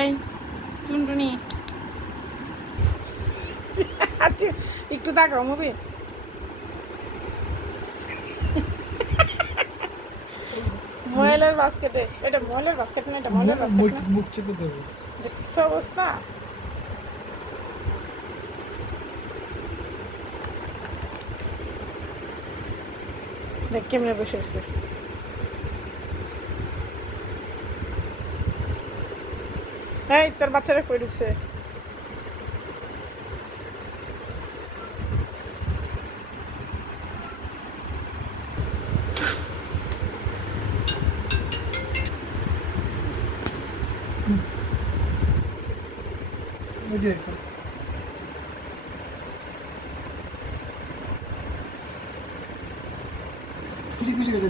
এই টুনটুনি। আচ্ছা একটু তাকাও মুভি। ময়লের বাস্কেটে এটা ময়লের বাস্কেট না এটা ময়লের বাস্কেট মুখ না? মুখ চেপে দেবে দেখছ অবস্থা? দেখ কেমনে বসে উঠছে এই তোর বাচ্চারা কই ঢুকছে? খুশি খুশি গেছে